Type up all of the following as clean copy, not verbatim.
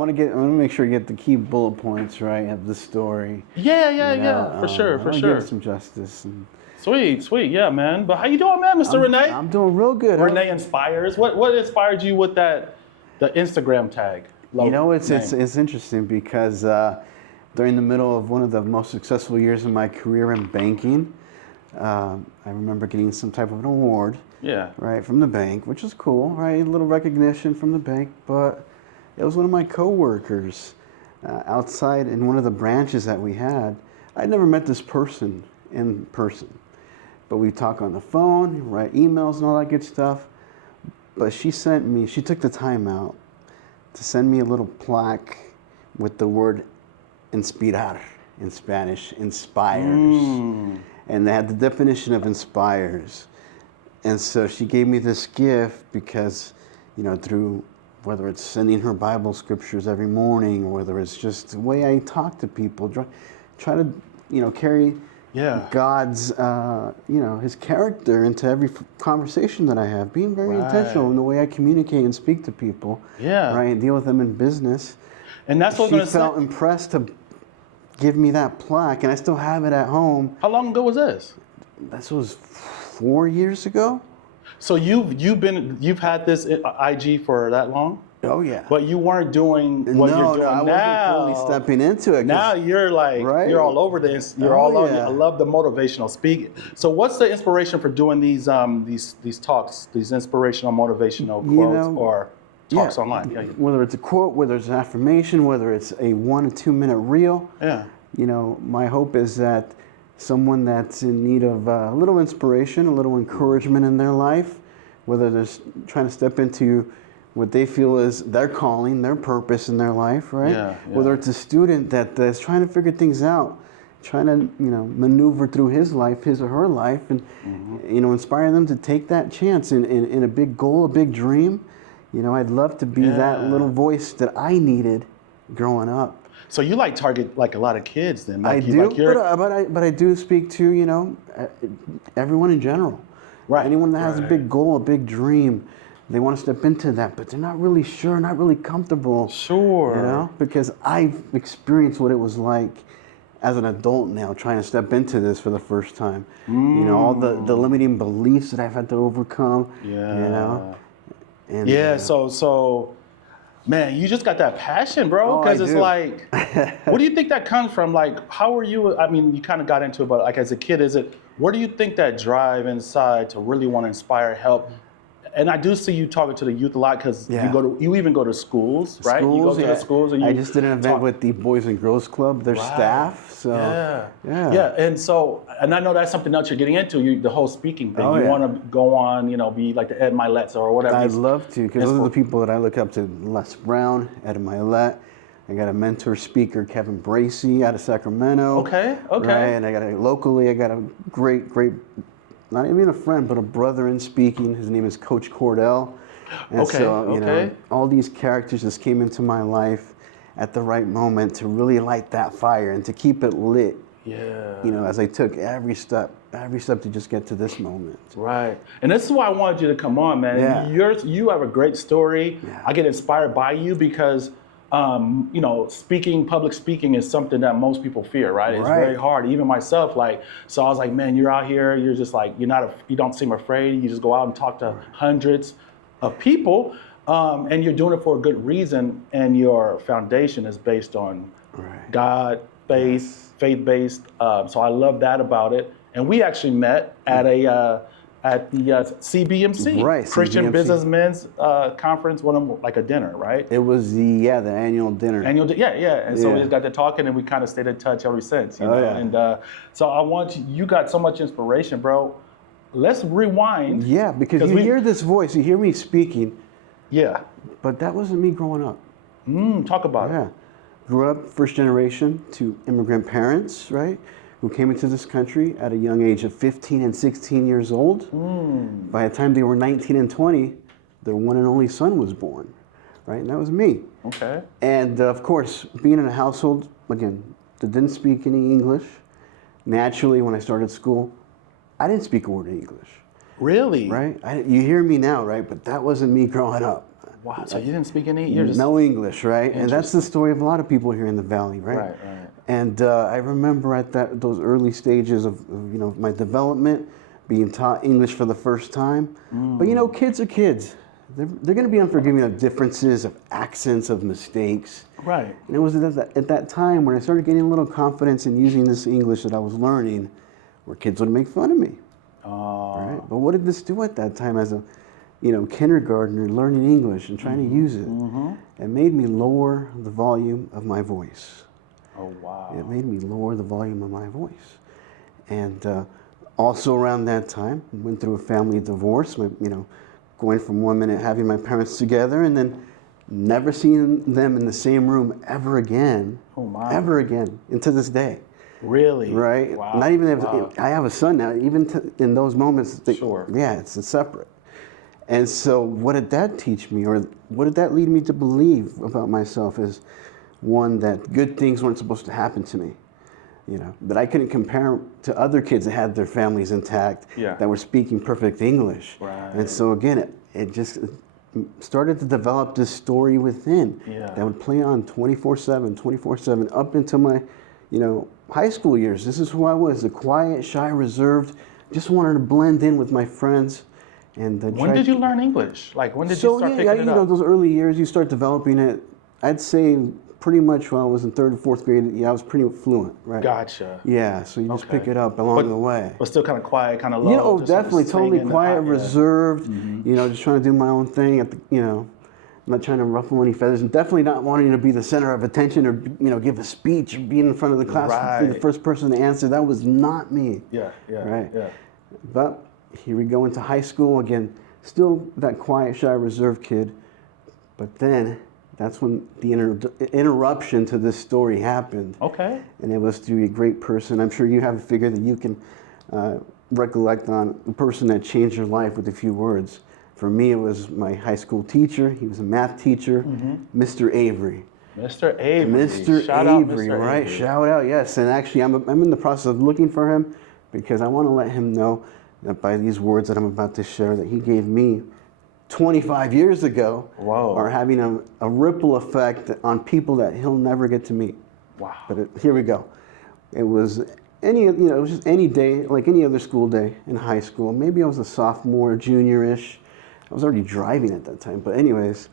want to make sure you get the key bullet points right of the story. Yeah. For sure. I wanna give some justice. And Sweet. Yeah, man. But how you doing, man, Mr. Renee? I'm doing real good. Renee Inspires. What inspired you with the Instagram tag? It's interesting because during the middle of one of the most successful years of my career in banking, I remember getting some type of an award. Yeah. Right, from the bank, which was cool, right? A little recognition from the bank, but it was one of my coworkers outside in one of the branches that we had. I'd never met this person in person, but we talk on the phone, write emails and all that good stuff. But she took the time out to send me a little plaque with the word inspirar in Spanish, inspires. And they had the definition of inspires. And so she gave me this gift because, through whether it's sending her Bible scriptures every morning, or whether it's just the way I talk to people, try to, carry God's, His character into every conversation that I have, being very intentional in the way I communicate and speak to people, right, and deal with them in business. And that's what she felt impressed to give me that plaque, and I still have it at home. How long ago was this? This was 4 years ago. So you've had this IG for that long? Oh yeah. But you weren't doing what you're doing I now. wasn't fully stepping into it. Now you're like you're all over this. You're all over. I love the motivational speaking. So what's the inspiration for doing these talks, these inspirational motivational quotes or talks online? Yeah. Whether it's a quote, whether it's an affirmation, whether it's a 1 to 2 minute reel. Yeah. My hope is that someone that's in need of a little inspiration, a little encouragement in their life, whether they're trying to step into what they feel is their calling, their purpose in their life, right? Yeah. Whether it's a student that is trying to figure things out, trying to, maneuver through his life, his or her life, and, inspire them to take that chance in a big goal, a big dream. I'd love to be that little voice that I needed growing up. So you target a lot of kids then? I do, but I do speak to, everyone in general. Right. Anyone that has a big goal, a big dream, they want to step into that, but they're not really sure, not really comfortable. Sure. Because I've experienced what it was like as an adult now, trying to step into this for the first time. All the limiting beliefs that I've had to overcome. Yeah. And, so man, you just got that passion, bro. Because it's like, what do you think that comes from? How are you? I mean, you kind of got into it, but as a kid, where do you think that drive inside to really want to inspire, help? And I do see you talking to the youth a lot because you even go to schools, right? You go to the schools. I just did an event with the Boys and Girls Club, their staff. So yeah. And I know that's something else you're getting into, the whole speaking thing. You want to go on, be like the Ed Milet's or whatever. I'd love to, because those are the people that I look up to: Les Brown, Ed Milet. I got a mentor speaker, Kevin Bracey, out of Sacramento. Okay. Right, and I got a great, not even a friend, but a brother in speaking. His name is Coach Cordell. And so, all these characters just came into my life at the right moment to really light that fire and to keep it lit. Yeah. As I took every step to just get to this moment. Right. And this is why I wanted you to come on, man. Yeah. You have a great story. Yeah. I get inspired by you because public speaking is something that most people fear, right? It's very hard. Even myself, so I was like, man, you're out here. You're just you don't seem afraid. You just go out and talk to hundreds of people, and you're doing it for a good reason. And your foundation is based on God, faith-based. So I love that about it. And we actually met at at the CBMC, Christian Businessmen's Conference, a dinner, right? It was the annual dinner. And so we just got to talking, and we kind of stayed in touch ever since. And so you got so much inspiration, bro. Let's rewind. Yeah, because you hear this voice, you hear me speaking. Yeah. But that wasn't me growing up. Talk about it. Grew up first generation to immigrant parents, right? Who came into this country at a young age of 15 and 16 years old. By the time they were 19 and 20, their one and only son was born, right? And that was me. Okay. And of course, being in a household, again, that didn't speak any English, naturally when I started school, I didn't speak a word of English. Really? Right? You hear me now, right? But that wasn't me growing up. Wow. So you didn't speak any? You're just No English, right? And that's the story of a lot of people here in the Valley, right? Right, right. And I remember at those early stages of my development, being taught English for the first time. But kids are kids. They're going to be unforgiving of differences, of accents, of mistakes. Right. And it was at that time when I started getting a little confidence in using this English that I was learning, where kids would make fun of me. Right? But what did this do at that time as a kindergartner learning English and trying to use it? It made me lower the volume of my voice. Oh, wow. It made me lower the volume of my voice. And also around that time, went through a family divorce, going from 1 minute having my parents together and then never seeing them in the same room ever again. Oh, my. Ever again, and to this day. Really? Right? Wow. Not even, Wow. I have a son now, even in those moments. Sure. Yeah, it's separate. And so what did that teach me, or what did that lead me to believe about myself is, one, that good things weren't supposed to happen to me. That I couldn't compare to other kids that had their families intact, that were speaking perfect English. Right. And so again, it just started to develop this story within that would play on 24/7 up into my, high school years. This is who I was, the quiet, shy, reserved, just wanted to blend in with my friends. And when did you learn English? Like, when did you start picking it up? Those early years, you start developing it. I'd say pretty much when I was in 3rd and 4th grade, I was pretty fluent, right? Gotcha. Yeah, so you just pick it up along the way. But still kind of quiet, kind of low. Just Definitely, sort of totally quiet, reserved. Mm-hmm. Just trying to do my own thing. I'm not trying to ruffle any feathers, and definitely not wanting to be the center of attention or give a speech or be in front of the class, be the first person to answer. That was not me. Yeah. Right. Yeah. But here we go into high school again. Still that quiet, shy, reserved kid. But then that's when the interruption to this story happened. Okay. And it was through a great person. I'm sure you have a figure that you can recollect on, a person that changed your life with a few words. For me, it was my high school teacher. He was a math teacher, Mr. Avery. Mr. Avery. Mr. Shout out, Avery, Mr. right? Avery. Shout out, yes. And actually, I'm in the process of looking for him because I want to let him know that by these words that I'm about to share that he gave me 25 years ago are having a ripple effect on people that he'll never get to meet. Wow. But here we go. It was it was just any day, like any other school day in high school. Maybe I was a sophomore, junior-ish. I was already driving at that time. But anyways,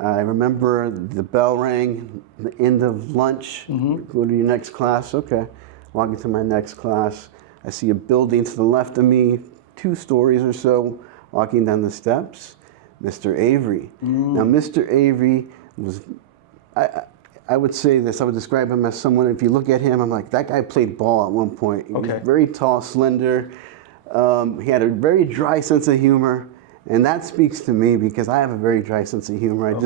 I remember the bell rang, the end of lunch, go to your next class. Okay, walk into my next class. I see a building to the left of me, 2 stories or so, walking down the steps. Mr. Avery. Now, Mr. Avery was, I would say this, I would describe him as someone, if you look at him, I'm like, that guy played ball at one point. He was very tall, slender. He had a very dry sense of humor, and that speaks to me because I have a very dry sense of humor.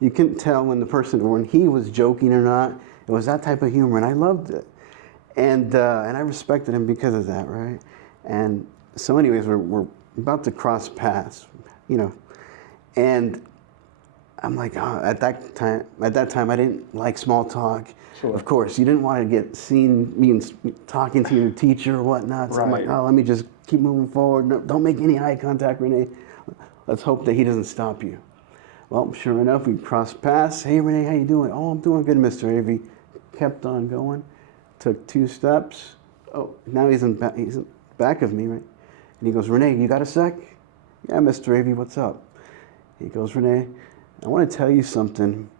You couldn't tell when he was joking or not. It was that type of humor, and I loved it. And I respected him because of that, right? And so anyways, we're about to cross paths, and I'm like, at that time, I didn't like small talk. Sure. Of course, you didn't want to get seen me talking to your teacher or whatnot. So I'm like, let me just keep moving forward. No, don't make any eye contact, Renee. Let's hope that he doesn't stop you. Well, sure enough, we crossed paths. Hey, Renee, how you doing? Oh, I'm doing good, Mr. Avery. Kept on going. Took 2 steps. Oh, now he's in back of me, right? And he goes, Renee, you got a sec? Yeah, Mr. Avery, what's up? He goes, Renee, I want to tell you something,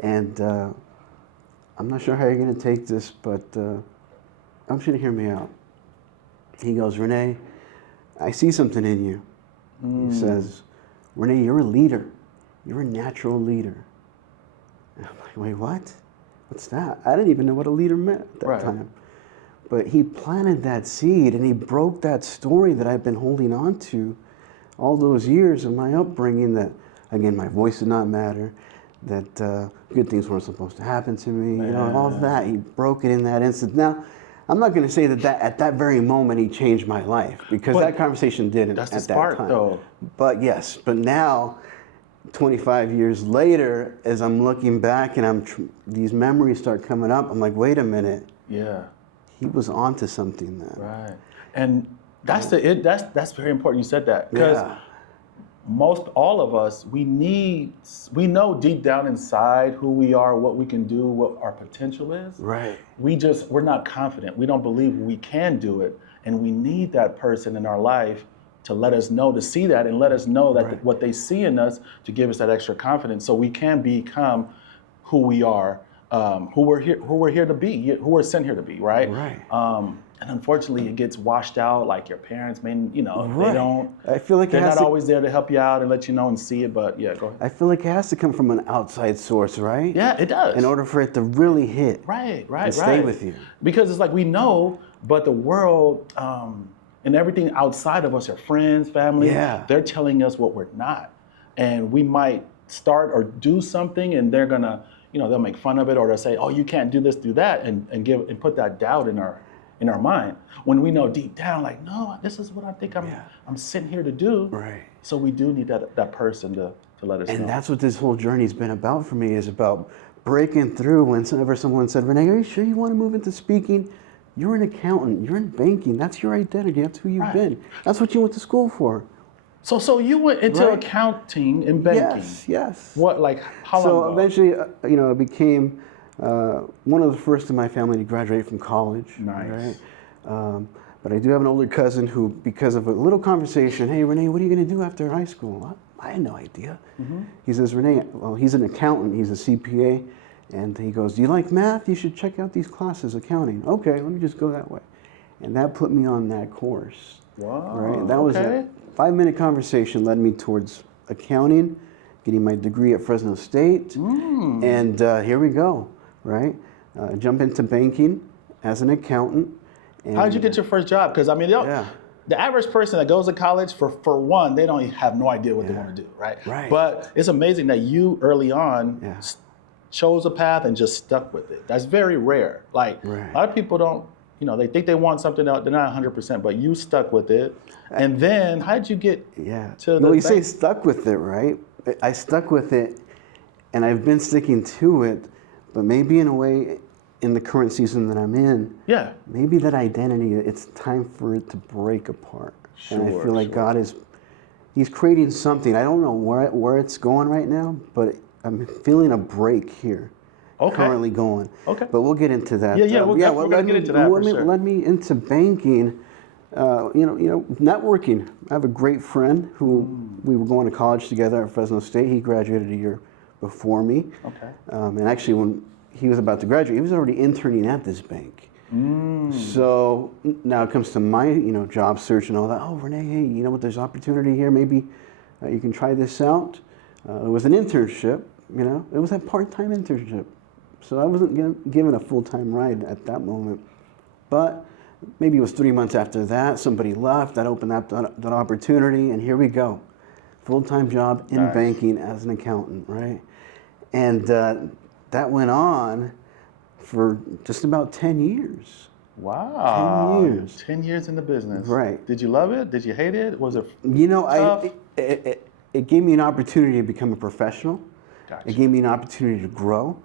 and I'm not sure how you're going to take this, but I want you to hear me out. He goes, Renee, I see something in you. He says, Renee, you're a leader. You're a natural leader. And I'm like, wait, what? What's that? I didn't even know what a leader meant at that time. But he planted that seed and he broke that story that I've been holding on to all those years of my upbringing, that, again, my voice did not matter, that good things weren't supposed to happen to me, all that. He broke it in that instant. Now, I'm not going to say that at that very moment he changed my life, because that conversation didn't at that time. Though. But yes, but now, 25 years later, as I'm looking back and these memories start coming up, I'm like, wait a minute. Yeah. He was onto something then. Right. And that's very important you said that, because most all of us, we know deep down inside who we are, what we can do, what our potential is. Right. We're not confident. We don't believe we can do it. And we need that person in our life to let us know, to see that and let us know that what they see in us, to give us that extra confidence so we can become who we are, who we're here to be, who we're sent here to be, right? Right. And unfortunately, it gets washed out. Like your parents, they Right. don't. I feel like they're not always there to help you out and let you know and see it. But yeah, go ahead. I feel like it has to come from an outside source, right? Yeah, it does. In order for it to really hit. Right. And stay with you. Because it's like we know, but the world and everything outside of us, our friends, family, they're telling us what we're not. And we might start or do something, and they're gonna, they'll make fun of it, or they'll say, "Oh, you can't do this, do that," and put that doubt in our mind, when we know deep down, like, no, this is what I think I'm sitting here to do. Right. So we do need that person to let us know. And that's what this whole journey's been about for me, is about breaking through. Whenever someone said, "Renee, are you sure you want to move into speaking? You're an accountant, you're in banking, that's your identity, that's who you've been. That's what you went to school for." So you went into accounting and banking. Yes. What, like, how long ago? So eventually, I became one of the first in my family to graduate from college. Nice. Right? But I do have an older cousin who, because of a little conversation, "Hey, Renee, what are you going to do after high school?" I had no idea. Mm-hmm. He says, "Renee," well, he's an accountant, he's a CPA, and he goes, "Do you like math? You should check out these classes, accounting." Okay, let me just go that way. And that put me on that course. Wow. Right? That was a 5-minute conversation, led me towards accounting, getting my degree at Fresno State, and here we go, right? Jump into banking as an accountant. And how did you get your first job? Because the average person that goes to college, for one, they don't have no idea what they want to do, right? Right. But it's amazing that you early on chose a path and just stuck with it. That's very rare. Like, a lot of people don't, they think they want something else, they're not 100%, but you stuck with it. And then how did you get to the Well, you say stuck with it, right? I stuck with it, and I've been sticking to it, but maybe in a way, in the current season that I'm in, maybe that identity, it's time for it to break apart. And I feel like God He's creating something. I don't know where it's going right now, but I'm feeling a break here. Currently going. Okay. But we'll get into that. We're going to get into that for sure. Led me into banking, networking. I have a great friend who we were going to college together at Fresno State. He graduated a year before me. Okay. And actually, when he was about to graduate, he was already interning at this bank. So now it comes to my, job search and all that. "Oh, Renee, hey, you know what? There's opportunity here. Maybe you can try this out." It was an internship. It was a part-time internship. So I wasn't given a full-time ride at that moment. But maybe it was 3 months after that, somebody left, that opened up that opportunity, and here we go. Full-time job in banking as an accountant, right? And that went on for just about 10 years. Wow. 10 years. 10 years in the business. Right. Did you love it? Did you hate it? Was it tough? It gave me an opportunity to become a professional. Gotcha. It gave me an opportunity to grow,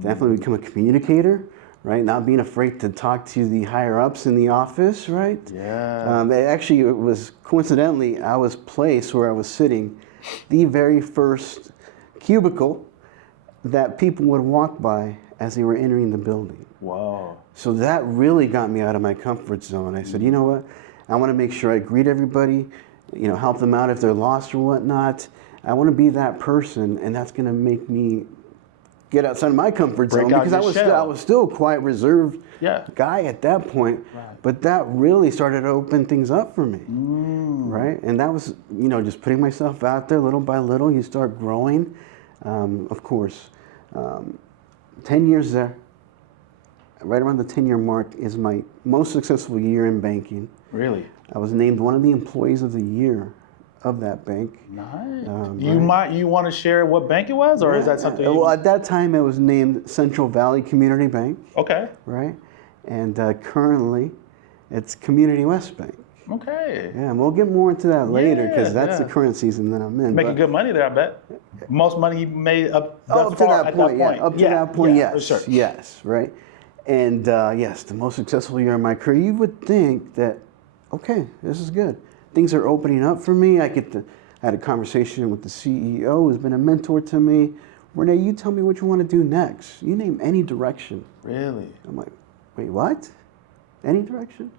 definitely become a communicator, right? Not being afraid to talk to the higher ups in the office, right? Yeah. It was coincidentally, I was placed where I was sitting, the very first cubicle that people would walk by as they were entering the building. Wow. So that really got me out of my comfort zone. I said, you know what? I want to make sure I greet everybody, help them out if they're lost or whatnot. I want to be that person, and that's going to make me get outside of my comfort zone, because I was still a quiet, reserved guy at that point. Right. But that really started to open things up for me, right? And that was, just putting myself out there little by little. You start growing, of course. 10 years there, right around the 10-year mark, is my most successful year in banking. Really? I was named one of the employees of the year of that bank. Nice. You want to share what bank it was, or is that something? Well, at that time it was named Central Valley Community Bank. Okay. Right, and currently it's Community West Bank. Okay. Yeah, and we'll get more into that later, because that's the current season that I'm in. Making good money there, I bet. Most money you made up to that point. Up to that point, yes. For sure. Yes, right. And yes, the most successful year of my career. You would think that, okay, this is good. Things are opening up for me. I had a conversation with the CEO who's been a mentor to me. Renee, you tell me what you want to do next. You name any direction. Really? I'm like, wait, what? Any direction?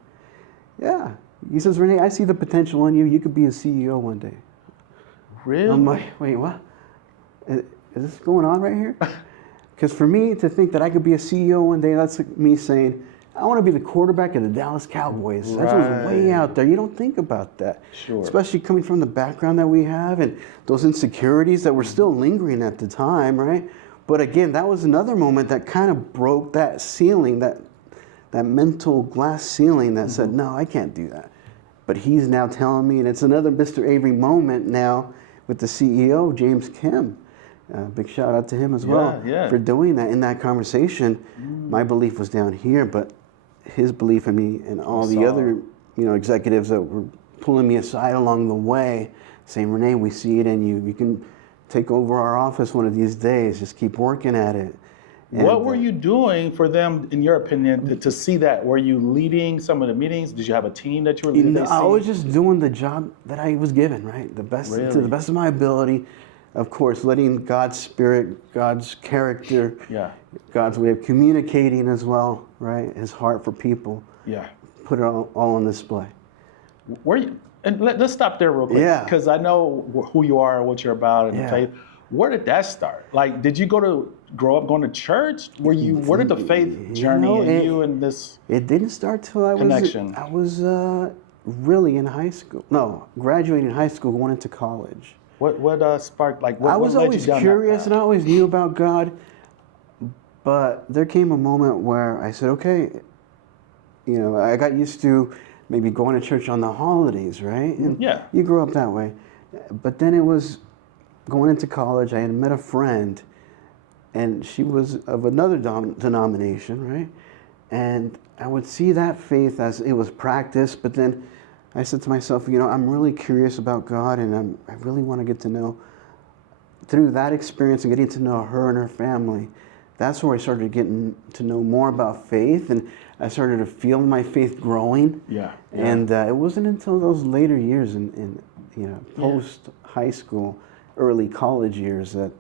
Yeah. He says, Renee, I see the potential in you. You could be a CEO one day. Really? I'm like, wait, what? Is this going on right here? Because for me to think that I could be a CEO one day, that's like me saying, I want to be the quarterback of the Dallas Cowboys. That was way out there. You don't think about that. Sure. Especially coming from the background that we have and those insecurities that were still lingering at the time, right? But again, that was another moment that kind of broke that ceiling, that mental glass ceiling that said, no, I can't do that. But he's now telling me, and it's another Mr. Avery moment now with the CEO, James Kim. Big shout out to him as well for doing that in that conversation. My belief was down here, but his belief in me and all the other executives that were pulling me aside along the way, saying, Renee, we see it in you. You can take over our office one of these days. Just keep working at it. And, what were you doing for them, in your opinion, to see that? Were you leading some of the meetings? Did you have a team that you were leading? I was just doing the job that I was given, right? To the best of my ability. Of course, letting God's spirit, God's character, God's way of communicating as well, right? His heart for people. Yeah. Put it all on display. Were you? And let's stop there real quick. Yeah. Because I know who you are and what you're about and the faith. Where did that start? Like, did you grow up going to church? Where did the faith journey in you and this? It didn't start till I was really in high school. No, graduating high school, going into college. What sparked, like, what I was led always you down curious and I always knew about God, but there came a moment where I said, okay, I got used to maybe going to church on the holidays, right? And you grew up that way. But then it was going into college, I had met a friend, and she was of another denomination, right? And I would see that faith as it was practiced, but then I said to myself, I'm really curious about God, and I really want to get to know, through that experience and getting to know her and her family, that's where I started getting to know more about faith, and I started to feel my faith growing. And it wasn't until those later years in post high school, early college years that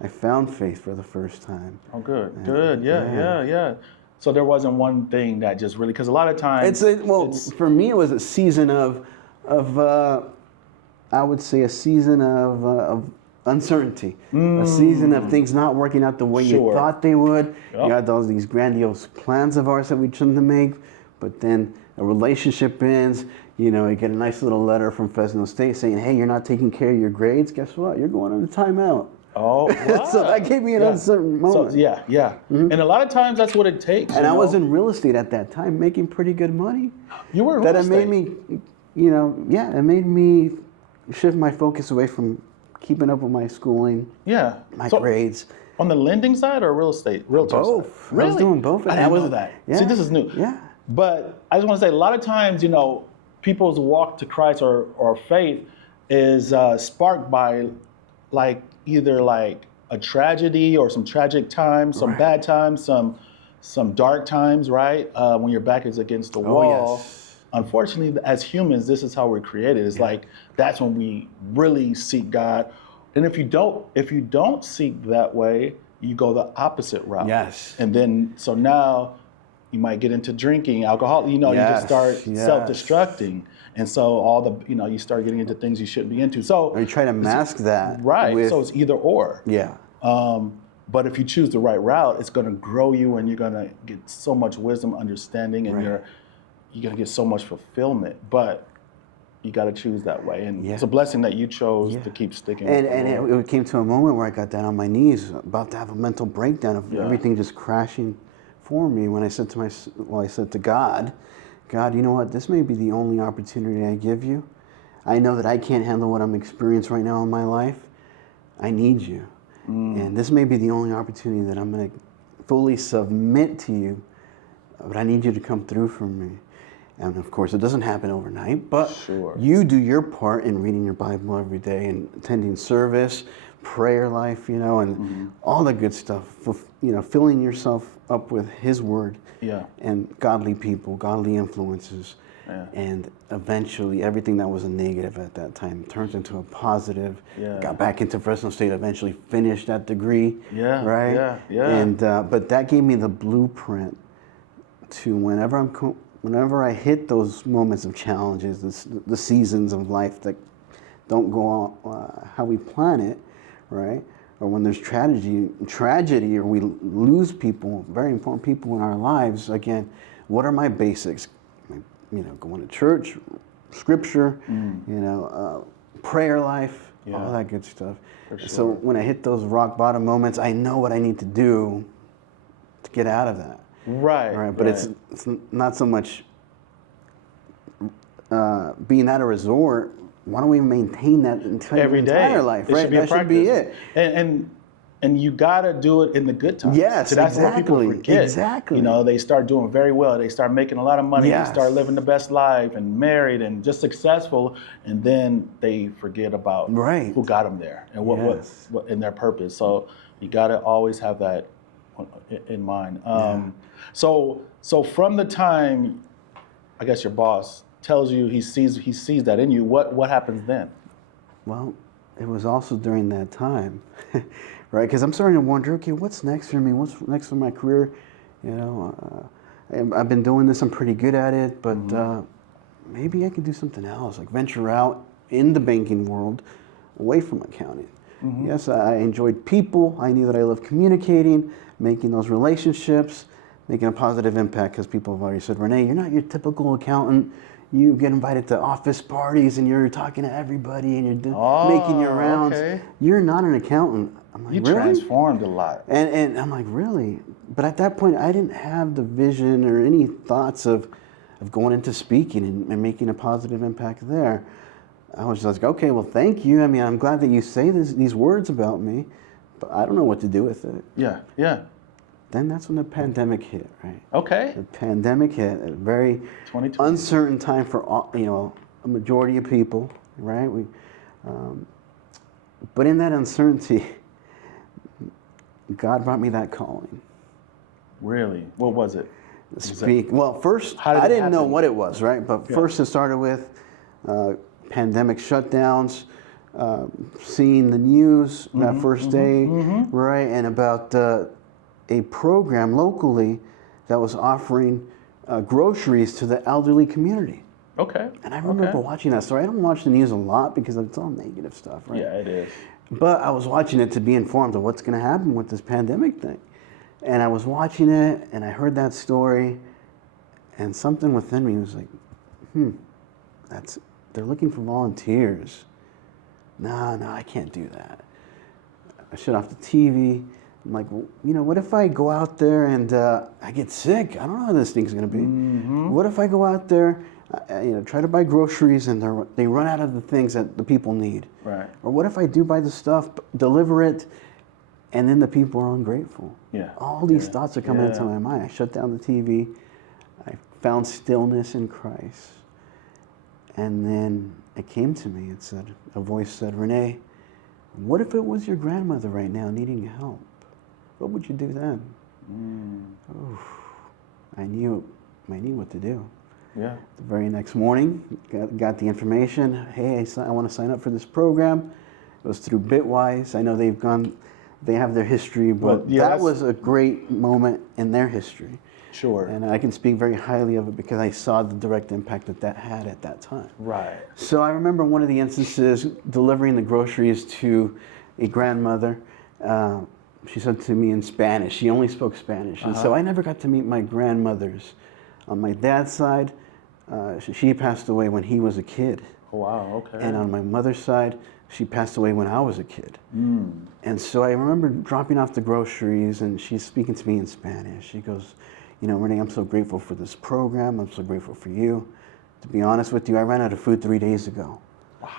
I found faith for the first time. Oh, good. Yeah. So there wasn't one thing that just really, because a lot of times for me it was a season of I would say a season of uncertainty, a season of things not working out the way you thought they would. You had these grandiose plans of ours that we tried to make, but then a relationship ends. You get a nice little letter from Fresno State saying, hey, you're not taking care of your grades. Guess what? You're going on a timeout. Oh, wow. So that gave me an uncertain moment. So, And a lot of times that's what it takes. And I was in real estate at that time, making pretty good money. You were in real estate? That made me, it made me shift my focus away from keeping up with my schooling, my grades. On the lending side or real estate? Realtor both. Side? Really? I was doing both. I didn't know that. Yeah. See, this is new. Yeah. But I just want to say, a lot of times, people's walk to Christ or faith is sparked by either a tragedy or some tragic times, some bad times, some dark times, right? When your back is against the wall. Yes. Unfortunately, as humans, this is how we're created. It's that's when we really seek God. And if you don't seek that way, you go the opposite route. Yes. And then so now you might get into drinking, alcohol. You just start self-destructing. And so you start getting into things you shouldn't be into. So or you try to mask that. Right. So it's either or. Yeah. But if you choose the right route, it's going to grow you, and you're going to get so much wisdom, understanding, and you're going to get so much fulfillment. But you got to choose that way. And it's a blessing that you chose to keep sticking with And it came to a moment where I got down on my knees, about to have a mental breakdown of everything just crashing for me, when I said to God, you know what, this may be the only opportunity I give you. I know that I can't handle what I'm experiencing right now in my life. I need you. And this may be the only opportunity that I'm going to fully submit to you, but I need you to come through for me. And of course, it doesn't happen overnight, but you do your part in reading your Bible every day and attending service, prayer life, and all the good stuff, filling yourself up with His Word and godly people, godly influences. Yeah. And eventually, everything that was a negative at that time turns into a positive. Yeah. Got back into Fresno State, eventually finished that degree. Yeah, Right? yeah, yeah. And, but that gave me the blueprint to whenever I hit those moments of challenges, the seasons of life that don't go on how we plan it, right? Or when there's tragedy, or we lose people, very important people in our lives. Again, what are my basics? Going to church, scripture, prayer life, all that good stuff. For sure. So when I hit those rock bottom moments, I know what I need to do to get out of that. Right. But it's not so much being at a resort. Why don't we maintain that Every day. entire life? Right, That should be it. And you gotta do it in the good times. Yes, so that's exactly. what people forget. Exactly. They start doing very well. They start making a lot of money. Yes. They start living the best life and married and just successful. And then they forget about who got them there and what in their purpose. So you gotta always have that in mind. So from the time, I guess your boss tells you he sees that in you, what happens then? Well, it was also during that time, right? Because I'm starting to wonder, okay, what's next for me? What's next for my career? I've been doing this. I'm pretty good at it, but maybe I could do something else, like venture out in the banking world, away from accounting. Yes, I enjoyed people. I knew that I loved communicating, making those relationships, making a positive impact, because people have already said, Renee, you're not your typical accountant. You get invited to office parties and you're talking to everybody and you're making your rounds. Okay. You're not an accountant. I'm like, you really? Transformed a lot. And I'm like, really? But at that point, I didn't have the vision or any thoughts of going into speaking and making a positive impact there. I was just like, okay, well, thank you. I mean, I'm glad that you say these words about me, but I don't know what to do with it. Yeah. Then that's when the pandemic hit, right? Okay. The pandemic hit at a very uncertain time for a majority of people, right? But in that uncertainty, God brought me that calling. Really? What was it? Speak. Well, first, I didn't know what it was, right? But first it started with pandemic shutdowns, seeing the news that first day, right? And about a program locally that was offering groceries to the elderly community. Okay. And I remember watching that story. I don't watch the news a lot because it's all negative stuff, right? Yeah, it is. But I was watching it to be informed of what's going to happen with this pandemic thing. And I was watching it, and I heard that story, and something within me was like, they're looking for volunteers. No, I can't do that. I shut off the TV. I'm like, well, what if I go out there and I get sick? I don't know how this thing's going to be. What if I go out there, try to buy groceries and they run out of the things that the people need? Right. Or what if I do buy the stuff, deliver it, and then the people are ungrateful? Yeah. All these thoughts are coming into my mind. I shut down the TV. I found stillness in Christ. And then it came to me. A voice said, Renee, what if it was your grandmother right now needing help? What would you do then? Oof. I knew what to do. Yeah. The very next morning, got the information. Hey, I want to sign up for this program. It was through Bitwise. I know they have their history, but that was a great moment in their history. Sure. And I can speak very highly of it because I saw the direct impact that had at that time. Right. So I remember one of the instances delivering the groceries to a grandmother. She said to me in Spanish. She only spoke Spanish. And so I never got to meet my grandmothers. On my dad's side, she passed away when he was a kid. Oh, wow, okay. And on my mother's side, she passed away when I was a kid. And so I remember dropping off the groceries and she's speaking to me in Spanish. She goes, Renee, I'm so grateful for this program. I'm so grateful for you. To be honest with you, I ran out of food 3 days ago. Wow.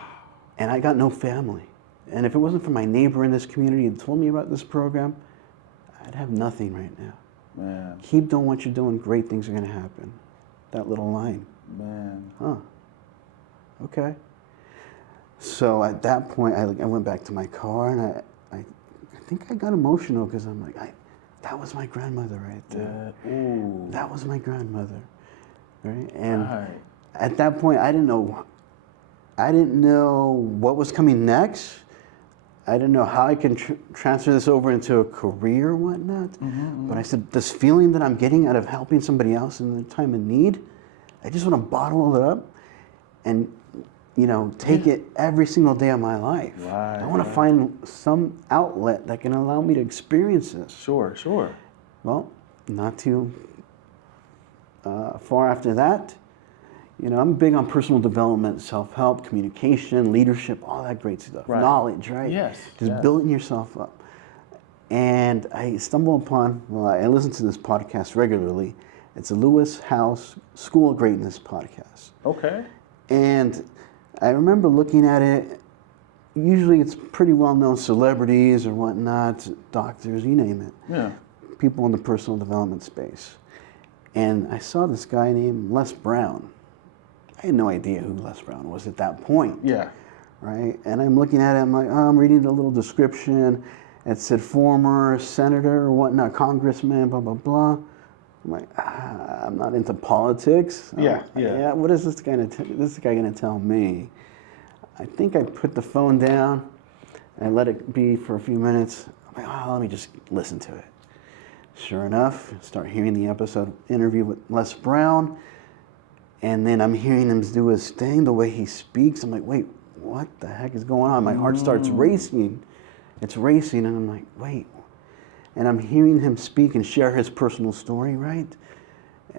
And I got no family. And if it wasn't for my neighbor in this community that told me about this program, I'd have nothing right now. Man. Keep doing what you're doing. Great things are going to happen. That little line. Man. Okay. So at that point, I went back to my car and I think I got emotional because I'm like, that was my grandmother right there. Ooh. That was my grandmother, right? And at that point, I didn't know what was coming next. I didn't know how I can transfer this over into a career or whatnot. But I said, this feeling that I'm getting out of helping somebody else in their time of need, I just want to bottle it up and, take it every single day of my life. Right, I want to find some outlet that can allow me to experience this. Sure. Well, not too far after that, I'm big on personal development, self-help, communication, leadership, all that great stuff. Right. Knowledge, right? Yes. Just building yourself up. And I stumbled upon, I listen to this podcast regularly. It's a Lewis House School of Greatness podcast. Okay. And I remember looking at it. Usually it's pretty well-known celebrities or whatnot, doctors, you name it. Yeah. People in the personal development space. And I saw this guy named Les Brown. I had no idea who Les Brown was at that point. Yeah. Right? And I'm looking at it, I'm like, I'm reading the little description. It said former senator or whatnot, congressman, blah, blah, blah. I'm like, I'm not into politics. Yeah. What is this guy gonna tell me? I think I put the phone down and I let it be for a few minutes. I'm like, let me just listen to it. Sure enough, start hearing the interview with Les Brown, and then I'm hearing him do his thing, the way he speaks. I'm like, wait, what the heck is going on? My heart starts racing. It's racing, and I'm like, wait. And I'm hearing him speak and share his personal story, right?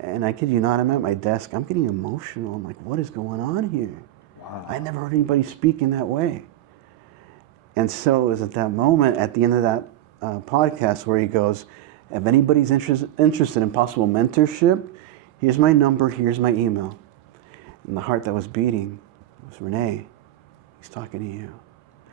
And I kid you not, I'm at my desk. I'm getting emotional. I'm like, what is going on here? Wow. I never heard anybody speak in that way. And so it was at that moment, at the end of that podcast, where he goes, if anybody's interested in possible mentorship, here's my number, here's my email. And the heart that was beating was, Renee, he's talking to you.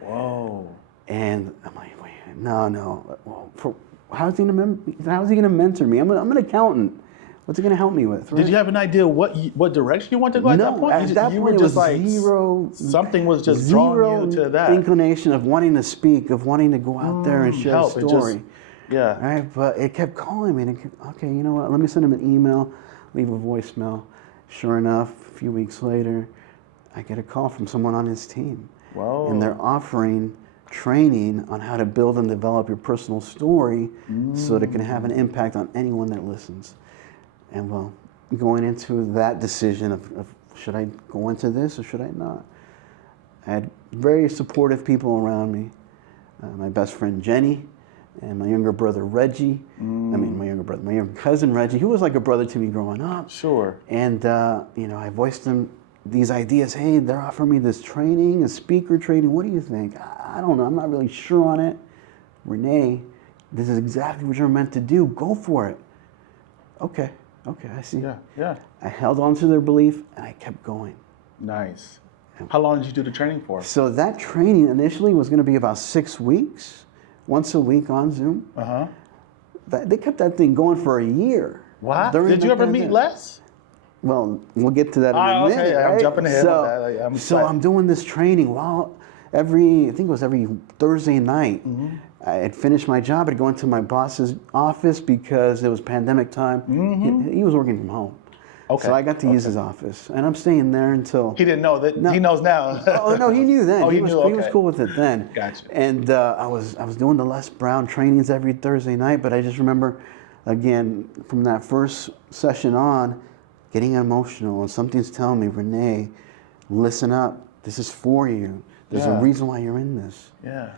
Whoa. And I'm like, wait, no. Well, how's he gonna mentor me? I'm an accountant. What's he gonna help me with? Right? Did you have an idea what direction you wanted to go at that point? At that point, it was zero. Something was just drawing you to that. Inclination of wanting to speak, of wanting to go out there and share a story. Yeah. Right, but it kept calling me. Okay, you know what? Let me send him an email, leave a voicemail. Sure enough, a few weeks later, I get a call from someone on his team. Whoa. And they're offering training on how to build and develop your personal story so that it can have an impact on anyone that listens. And well, going into that decision of should I go into this or should I not? I had very supportive people around me. My best friend Jenny and my younger brother Reggie. My younger cousin Reggie, who was like a brother to me growing up. Sure. And I voiced them these ideas. Hey, they're offering me this training, a speaker training. What do you think? I don't know. I'm not really sure on it. Renee, this is exactly what you're meant to do. Go for it. Okay, I see. Yeah. I held on to their belief and I kept going. Nice. How long did you do the training for? So that training initially was going to be about 6 weeks, once a week on Zoom. Uh-huh. They kept that thing going for a year. Wow. Did you ever meet Les? Well, we'll get to that in a minute. Okay. Right? I'm jumping ahead on that. So I'm doing this training every Thursday night. Mm-hmm. I had finished my job. I'd go into my boss's office because it was pandemic time. Mm-hmm. He was working from home. Okay. So I got to use his office. And I'm staying there until... He didn't know that. No. He knows now. Oh, no, he knew then. He knew. He was cool with it then. Gotcha. And I was doing the Les Brown trainings every Thursday night, but I just remember, again, from that first session on, getting emotional, and something's telling me, Renee, listen up. This is for you. There's a reason why you're in this. Yeah.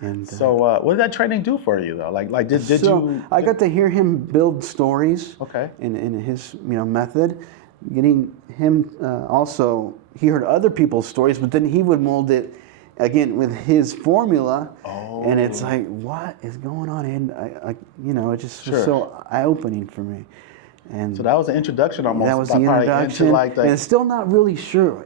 And so, what did that training do for you, though? Did you? I got to hear him build stories. Okay. In his method, getting him also. He heard other people's stories, but then he would mold it again with his formula. Oh. And it's like, what is going on? And it just was so eye-opening for me. And so that was the introduction almost. That was the introduction. And it's still not really sure.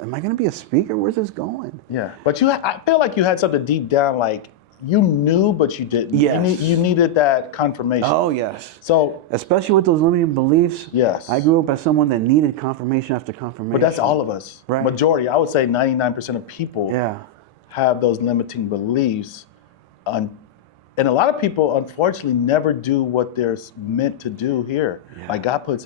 Am I going to be a speaker? Where's this going? Yeah, but I feel like you had something deep down, like you knew, but you didn't. Yes. You needed that confirmation. Oh, yes. So, especially with those limiting beliefs. Yes. I grew up as someone that needed confirmation after confirmation. But that's all of us. Right. Majority, I would say 99% of people have those limiting beliefs. And a lot of people, unfortunately, never do what they're meant to do here. Yeah. Like God puts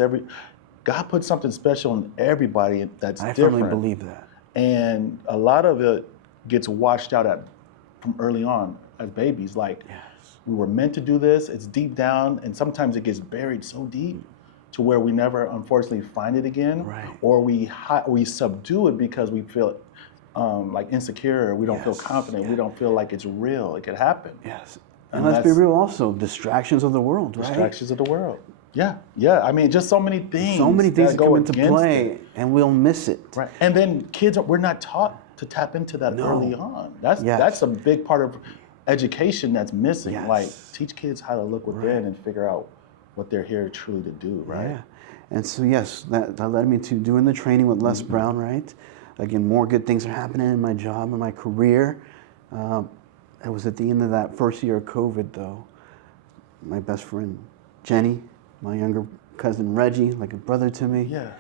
God put something special in everybody that's I different. firmly believe that. And a lot of it gets washed out from early on as babies. Like, we were meant to do this. It's deep down, and sometimes it gets buried so deep to where we never, unfortunately, find it again, or we subdue it because we feel like insecure, or we don't feel confident, we don't feel like it's real. It could happen. Yes, and let's be real. Also, distractions of the world, right? Distractions of the world. Yeah, yeah. I mean, just so many things. So many things that go come into play, and we'll miss it. Right. And then kids, we're not taught to tap into that early on. That's a big part of education that's missing. Like, teach kids how to look within and figure out what they're here truly to do, right? Yeah. And so, yes, that led me to doing the training with Les Brown, right? Again, more good things are happening in my job and my career. It was at the end of that first year of COVID, though. My best friend, Jenny, my younger cousin, Reggie, like a brother to me. Yeah.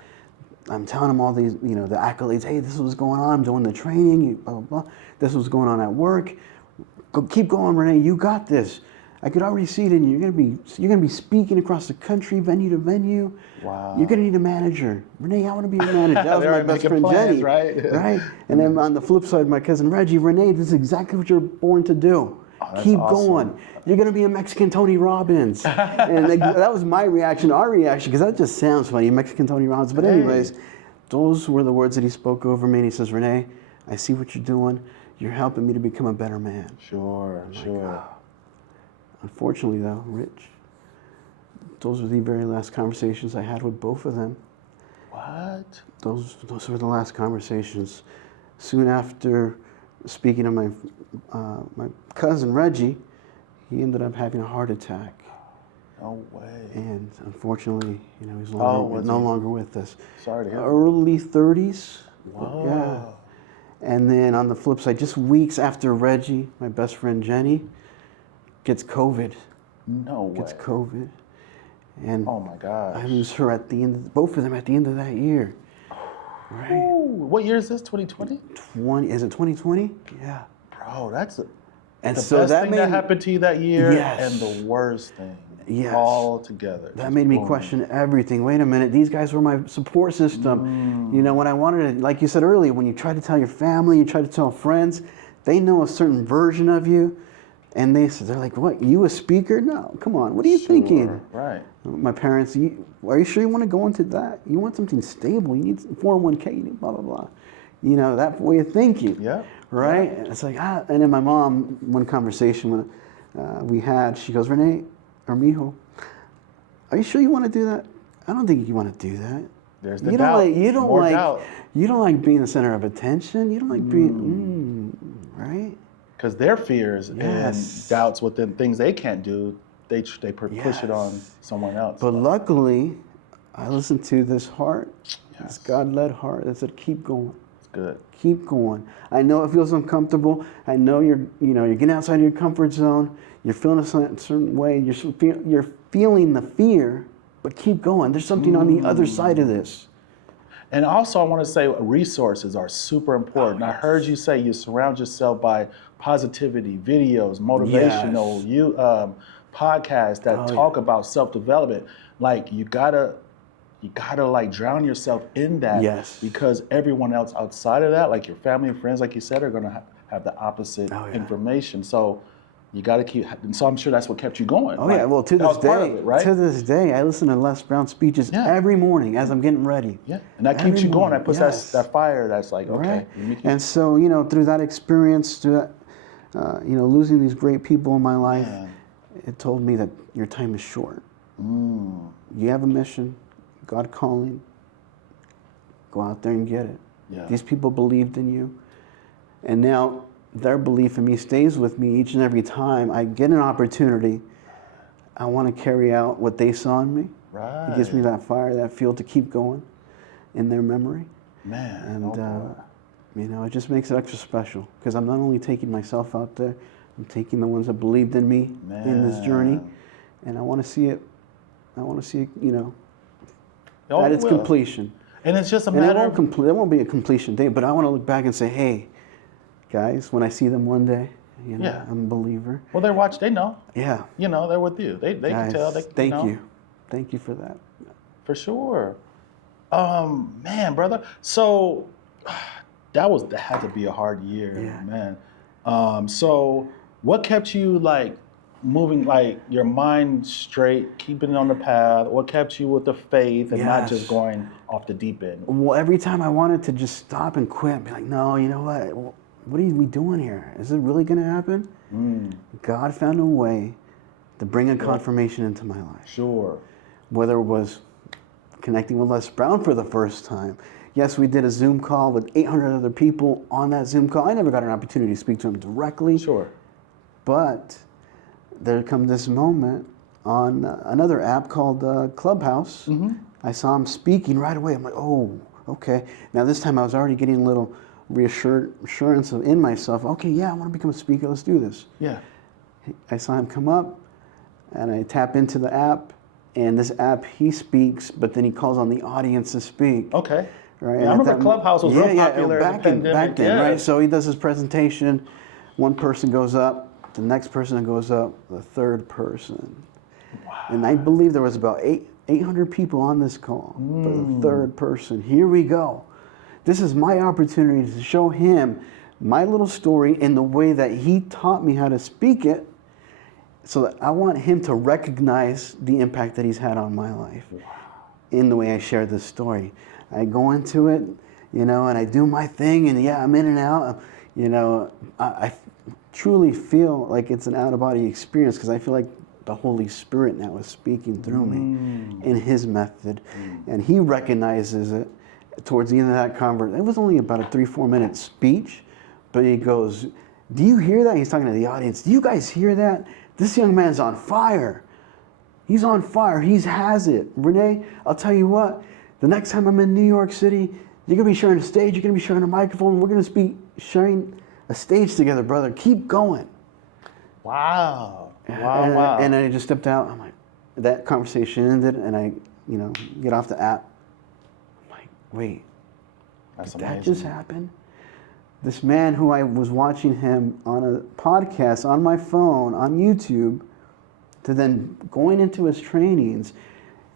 I'm telling him all these, the accolades. Hey, this is what's going on. I'm doing the training, blah, blah, blah. This is what's going on at work. Keep going, Renee. You got this. I could already see it in you. You're gonna be speaking across the country, venue to venue. Wow. You're gonna need a manager. Renee, I want to be a manager. That was my best friend Jenny, right? Right. And then on the flip side, my cousin Reggie, Renee, this is exactly what you're born to do. Keep going. You're gonna be a Mexican Tony Robbins. And that was my reaction, our reaction, because that just sounds funny, Mexican Tony Robbins. But anyways, those were the words that he spoke over me. And he says, Renee, I see what you're doing. You're helping me to become a better man. Sure. Unfortunately, though, Rich, those were the very last conversations I had with both of them. What? Those were the last conversations. Soon after speaking to my cousin Reggie, he ended up having a heart attack. No way. And unfortunately, he's no longer with us. Sorry to hear. Early 30s. Wow. Yeah. And then on the flip side, just weeks after Reggie, my best friend Jenny, gets COVID. No way. Gets COVID. And oh my gosh. I lose her at the end, both of them at the end of that year. Right. Ooh, what year is this, 2020? Is it 2020? Yeah. Bro, that's the best thing that happened to you that year and the worst thing. Yes. All together. That made me question everything. Wait a minute, these guys were my support system. When I wanted to, like you said earlier, when you try to tell your family, you try to tell friends, they know a certain version of you. And they're like, what, you a speaker? No, come on, what are you thinking? Right. My parents, are you sure you want to go into that? You want something stable, you need 401k, you need blah, blah, blah. That way of thinking. Yeah. Right? Yeah. It's like, and then my mom, one conversation we had, she goes, Renee, or Mijo, are you sure you want to do that? I don't think you want to do that. There's the doubt. You don't like being the center of attention. You don't like being, right? Because their fears and doubts within things they can't do, they push it on someone else. But luckily, I listened to this heart, this God-led heart that said, keep going. It's good. Keep going. I know it feels uncomfortable. I know you're getting outside of your comfort zone. You're feeling a certain way. You're feeling the fear, but keep going. There's something on the other side of this. And also, I want to say resources are super important. I heard you say you surround yourself by positivity, videos, motivational, podcasts that talk about self-development. Like, you gotta like drown yourself in that, because everyone else outside of that, like your family and friends, like you said, are gonna have the opposite information. So you got to keep, and so I'm sure that's what kept you going. Oh, well, to this day, I listen to Les Brown speeches every morning as I'm getting ready. Yeah, and that keeps you going. That puts that fire that's like, okay. And so, through that experience, through that, losing these great people in my life, it told me that your time is short. You have a mission, God calling, go out there and get it. Yeah. These people believed in you, and now their belief in me stays with me each and every time I get an opportunity. I want to carry out what they saw in me. Right. It gives me that fire, that fuel to keep going in their memory. Man. And, it just makes it extra special, because I'm not only taking myself out there, I'm taking the ones that believed in me in this journey. And I want to see it, at its completion. And it's just a matter of... It won't be a completion day, but I want to look back and say, hey, guys, when I see them one day, I'm a believer. Well, they know. Yeah. They're with you. They guys, can tell. Thank you. Thank you for that. For sure. Man, brother. So that had to be a hard year, Yeah. man. So what kept you like moving, like your mind straight, keeping it on the path? What kept you with the faith and not just Yes. going off the deep end? Well, every time I wanted to just stop and quit, be like, no, you know what are we doing here? Is it really going to happen? God found a way to bring a confirmation into my life. Sure. Whether it was connecting with Les Brown for the first time. Yes, we did a Zoom call with 800 other people on that Zoom call. I never got an opportunity to speak to him directly. Sure. But there come this moment on another app called Clubhouse. I saw him speaking right away. I'm like, oh, okay. Now this time I was already getting a little reassurance in myself. Okay, yeah, I want to become a speaker. Let's do this. Yeah. I saw him come up, and I tap into the app, and this app, he speaks, but then he calls on the audience to speak. Okay. Right? Yeah, I remember Clubhouse was real popular back in the pandemic. back then, right? So he does his presentation. One person goes up, the next person goes up, the third person. Wow. And I believe there was about 800 people on this call. But the third person, here we go. This is my opportunity to show him my little story in the way that he taught me how to speak it, so that I want him to recognize the impact that he's had on my life in the way I share this story. I go into it, and I do my thing, and yeah, I'm in and out. I truly feel like it's an out-of-body experience, because I feel like the Holy Spirit now is speaking through me in his method, and he recognizes it towards the end of that conversation. It was only about a 3-4 minute speech, but he goes, do you hear that? He's talking to the audience. Do you guys hear that? This young man's on fire. He's on fire. He has it. Renee, I'll tell you what, the next time I'm in New York City, you're going to be sharing a stage, you're going to be sharing a microphone, we're going to be sharing a stage together, brother. Keep going. Wow. Wow. And I just stepped out. I'm like, that conversation ended, and I, get off the app. I'm like, wait, did that just happen? This man who I was watching him on a podcast, on my phone, on YouTube, to then going into his trainings,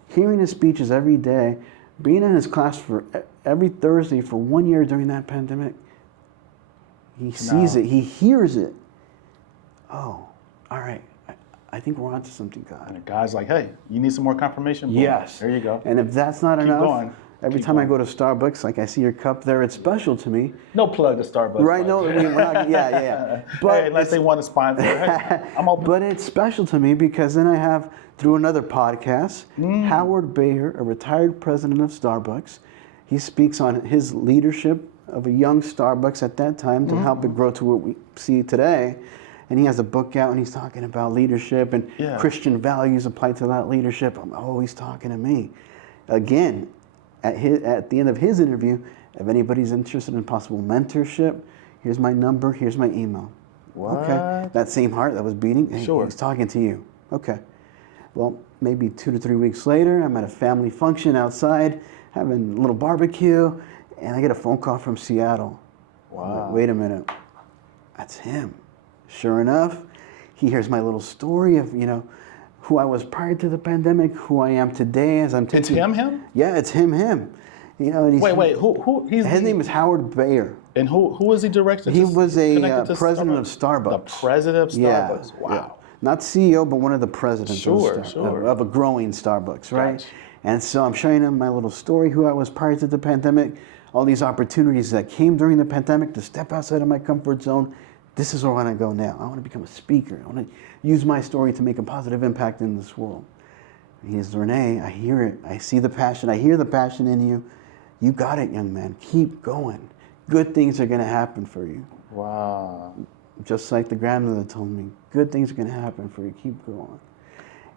hearing his speeches every day, being in his class for every Thursday for 1 year during that pandemic. He sees it, he hears it. Oh, all right. I think we're onto something, God. And the guy's like, hey, you need some more confirmation? Boom. Yes. There you go. And if that's not enough, every time I go to Starbucks, like I see your cup there, it's special to me. No plug to Starbucks. Right, no, we're not, yeah. But hey, unless they want to sponsor, hey, I'm open. But it's special to me because then I have, through another podcast, Howard Behar, a retired president of Starbucks. He speaks on his leadership of a young Starbucks at that time to help it grow to what we see today. And he has a book out, and he's talking about leadership and Christian values applied to that leadership. He's talking to me. Again, at the end of his interview, if anybody's interested in possible mentorship, here's my number, here's my email. What? Okay, that same heart that was beating, hey, sure. He's talking to you. Okay. Well, maybe 2 to 3 weeks later, I'm at a family function outside, having a little barbecue, and I get a phone call from Seattle. Wow. Wait a minute. That's him. Sure enough, he hears my little story of, who I was prior to the pandemic, who I am today as I'm taking... It's him? Yeah, it's him. And wait, who? His name is Howard Behar. And who is he directed? He was a president of Starbucks. The president of Starbucks. Yeah, wow. Yeah. Not CEO, but one of the presidents of a growing Starbucks, right? Gotcha. And so I'm showing him my little story, who I was prior to the pandemic, all these opportunities that came during the pandemic to step outside of my comfort zone. This is where I want to go now. I want to become a speaker. I want to use my story to make a positive impact in this world. And he says, Renee, I hear it. I see the passion. I hear the passion in you. You got it, young man. Keep going. Good things are going to happen for you. Wow. Just like the grandmother told me, good things are going to happen for you. Keep going.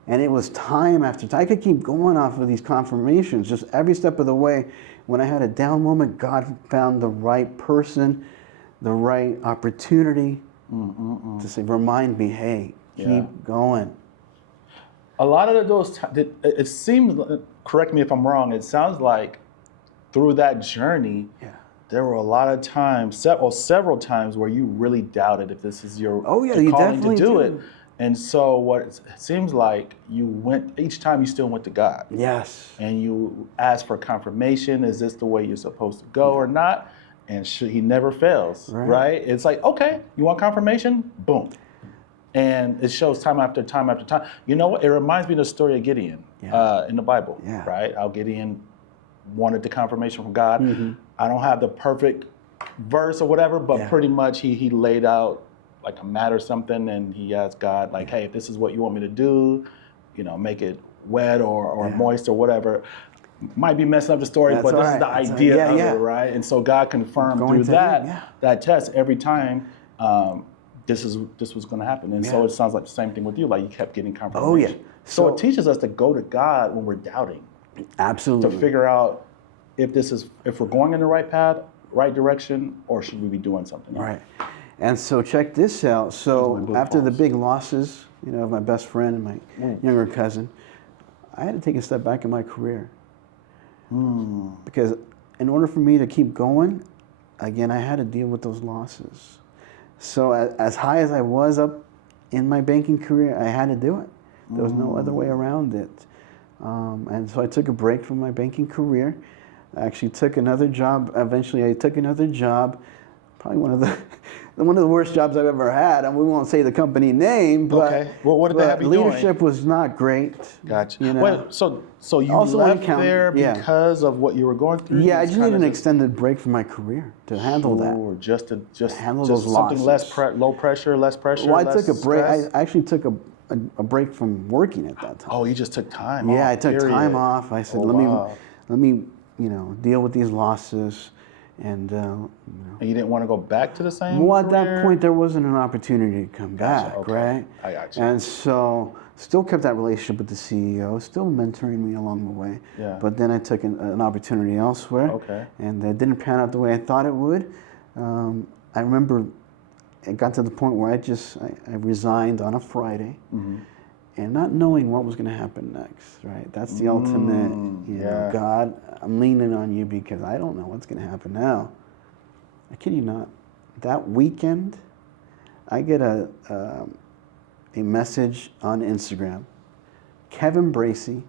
And it was time after time. I could keep going off of these confirmations, just every step of the way. When I had a down moment, God found the right person, the right opportunity to say, remind me, hey, keep going. A lot of those, it seems, correct me if I'm wrong, it sounds like through that journey, there were a lot of times, several times where you really doubted if this is your calling to do it. And so what it seems like you went, each time you still went to God. Yes. And you asked for confirmation. Is this the way you're supposed to go or not? And he never fails, right? It's like, okay, you want confirmation? Boom. And it shows time after time after time. You know what? It reminds me of the story of Gideon in the Bible, right? How Gideon wanted the confirmation from God. Mm-hmm. I don't have the perfect verse or whatever, but pretty much he laid out like a mat or something, and he asked God, like, hey, if this is what you want me to do, you know, make it wet or moist or whatever. Might be messing up the story, but this is the idea of it, right? And so God confirmed through that test every time this was going to happen. And so it sounds like the same thing with you, like you kept getting confirmation. Oh, yeah. So it teaches us to go to God when we're doubting. Absolutely. To figure out if we're going in the right path, right direction, or should we be doing something else? Right. And so check this out. So after the big losses, you know, of my best friend and my younger cousin, I had to take a step back in my career. Because in order for me to keep going, again, I had to deal with those losses. So as high as I was up in my banking career, I had to do it. There was no other way around it. And so I took a break from my banking career. I actually took another job. Eventually, I took another job, probably one of the worst jobs I've ever had. And we won't say the company name, but okay. Well, what did they have you leadership doing? Was not great. Gotcha. You know? Wait, so you also left there because of what you were going through? Yeah, I just needed an extended break from my career to handle that. Just handle those losses. Something less low pressure, less pressure. Well, I took a break. I actually took a break from working at that time. Oh, you just took time off. Yeah, I took time off. I said, let me deal with these losses. And, and you didn't want to go back to the same Well, career? At that point, there wasn't an opportunity to come back, right? I got you. And so, still kept that relationship with the CEO, still mentoring me along the way. Yeah. But then I took an opportunity elsewhere. Okay. And it didn't pan out the way I thought it would. I remember it got to the point where I resigned on a Friday. Mm-hmm. And not knowing what was going to happen next, right? That's the ultimate, you know, God, I'm leaning on you because I don't know what's going to happen now. I kid you not. That weekend, I get a message on Instagram. Kevin Bracey,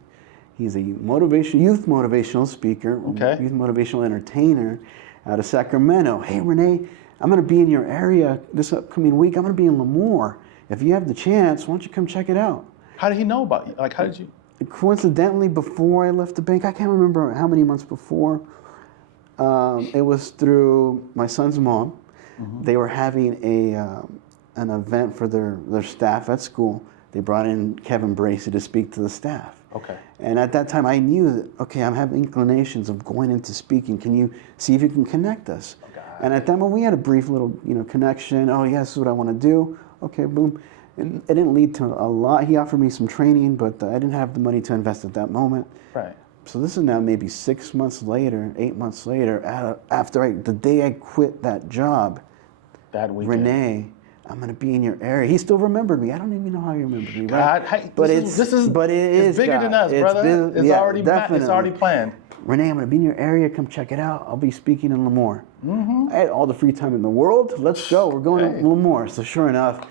he's a youth motivational speaker, youth motivational entertainer out of Sacramento. Hey, Renee, I'm going to be in your area this upcoming week. I'm going to be in Lemoore. If you have the chance, why don't you come check it out? How did he know about you? Like, how did you? Coincidentally, before I left the bank, I can't remember how many months before, it was through my son's mom. Mm-hmm. They were having an event for their staff at school. They brought in Kevin Bracey to speak to the staff. Okay. And at that time, I knew that, okay, I'm having inclinations of going into speaking. Can you see if you can connect us? Okay. And at that moment, we had a brief little, connection. Oh, yeah, this is what I want to do. Okay, boom. And it didn't lead to a lot. He offered me some training, but I didn't have the money to invest at that moment. Right. So this is now maybe 6 months later, 8 months later, after the day I quit that job. That weekend. Renee, I'm going to be in your area. He still remembered me. I don't even know how he remembered me. Right? God, this is bigger than us, brother. It's already planned. Renee, I'm going to be in your area. Come check it out. I'll be speaking in Lemoore. Mm-hmm. I had all the free time in the world. Let's go. We're going to Lemoore. So sure enough,